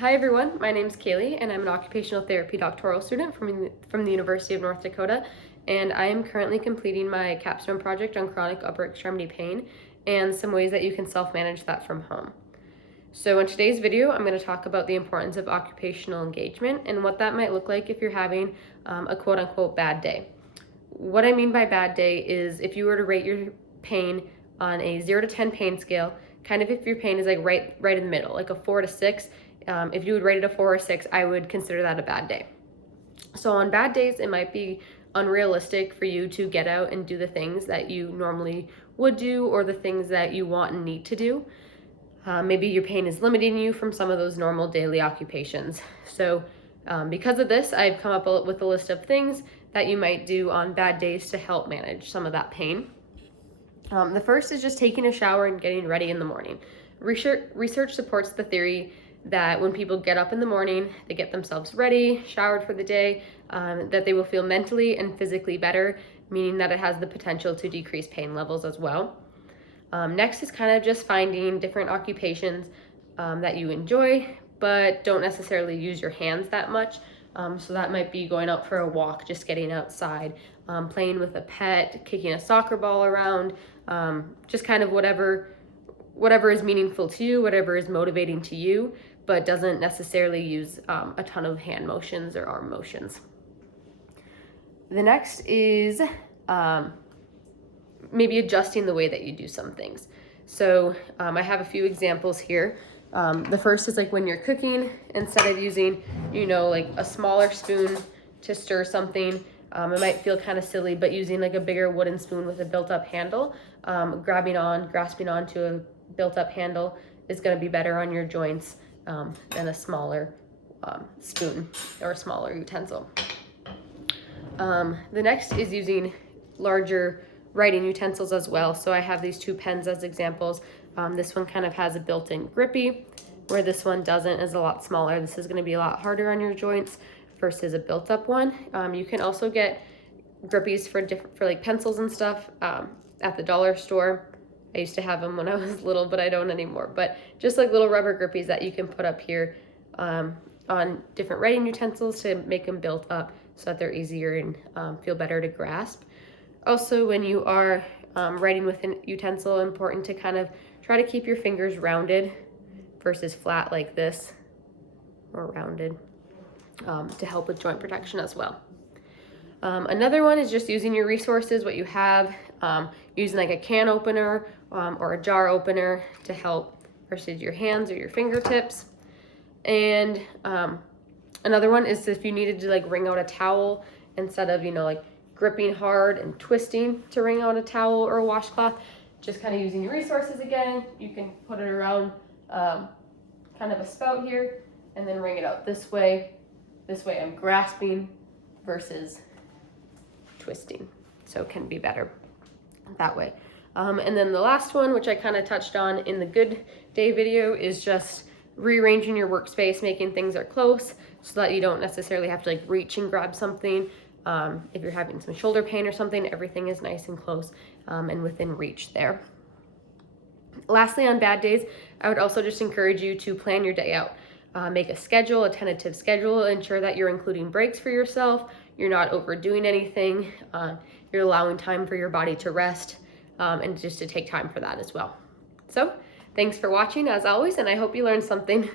Hi everyone, my name is Kaylee and I'm an occupational therapy doctoral student from the University of North Dakota, and I am currently completing my capstone project on chronic upper extremity pain and some ways that you can self-manage that from home. So in today's video, I'm going to talk about the importance of occupational engagement and what that might look like if you're having a quote-unquote bad day. What I mean by bad day is if you were to rate your pain on a 0 to 10 pain scale, kind of if your pain is like right in the middle, like a 4 to 6, if you would rate it a 4 or 6, I would consider that a bad day. So on bad days, it might be unrealistic for you to get out and do the things that you normally would do or the things that you want and need to do. Maybe your pain is limiting you from some of those normal daily occupations. So because of this, I've come up with a list of things that you might do on bad days to help manage some of that pain. The first is just taking a shower and getting ready in the morning. Research supports the theory that when people get up in the morning, they get themselves ready, showered for the day, that they will feel mentally and physically better, meaning that it has the potential to decrease pain levels as well. Next is kind of just finding different occupations that you enjoy, but don't necessarily use your hands that much. So that might be going out for a walk, just getting outside, playing with a pet, kicking a soccer ball around, just kind of whatever is meaningful to you, whatever is motivating to you, but doesn't necessarily use a ton of hand motions or arm motions. The next is maybe adjusting the way that you do some things. So I have a few examples here. The first is like when you're cooking, instead of using, like a smaller spoon to stir something, it might feel kind of silly, but using like a bigger wooden spoon with a built-up handle, grasping onto a built-up handle is going to be better on your joints than a smaller spoon or a smaller utensil. The next is using larger writing utensils as well. So I have these two pens as examples. This one kind of has a built-in grippy, where this one doesn't, is a lot smaller. This is going to be a lot harder on your joints versus a built-up one. You can also get grippies for like pencils and stuff at the dollar store. I used to have them when I was little, but I don't anymore. But just like little rubber grippies that you can put up here on different writing utensils to make them built up so that they're easier and feel better to grasp. Also, when you are writing with a utensil, important to kind of try to keep your fingers rounded versus flat like this, or rounded, to help with joint protection as well. Another one is just using your resources, what you have, using like a can opener or a jar opener to help versus your hands or your fingertips. And another one is if you needed to like wring out a towel instead of, like gripping hard and twisting to wring out a towel or a washcloth, just kind of using your resources again. You can put it around kind of a spout here and then wring it out this way. This way I'm grasping versus twisting, so it can be better that way. And then the last one, which I kind of touched on in the good day video, is just rearranging your workspace, making things are close so that you don't necessarily have to like reach and grab something. If you're having some shoulder pain or something, everything is nice and close and within reach there. Lastly, on bad days, I would also just encourage you to plan your day out. Make a schedule, a tentative schedule, ensure that you're including breaks for yourself, you're not overdoing anything, you're allowing time for your body to rest, and just to take time for that as well. So, thanks for watching as always, and I hope you learned something.